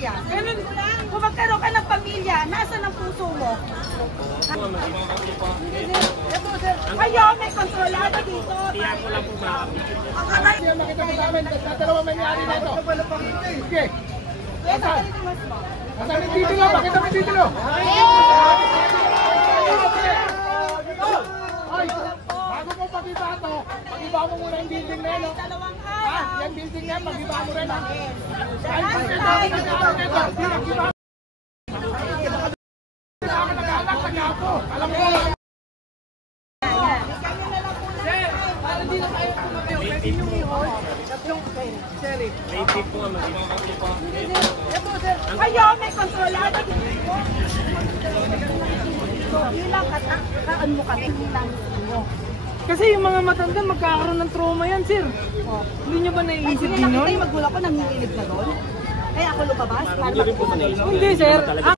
pamilya. Ganun lang. Kung magkaroon ka ng pamilya, nasa ng puso mo? Kayo, may kontrolado dito. Tiyak ko lang po ma'am. Hindi makita mo sa amin, dalawa may-ari na ito. Sige. Asan yung titulo? Pakita mo yung titulo. Ay, bago mo pakita ito, pag-iba mo muna yung building na yan. Ha? Yan building na yan, pag-iba mo rin. Kahit kung ito, pag-iba mo. Alam mo lang. Kayo, may kontrolado dito. Ilang kataan mo kami, ilang mo. Kasi yung mga matanda magkakaroon ng trauma yan, sir. Hindi nyo ba naiisip din yun? Nakita yung magulang ko nanginginig na doon. Kaya ako lumabas para makikita. Hindi, sir.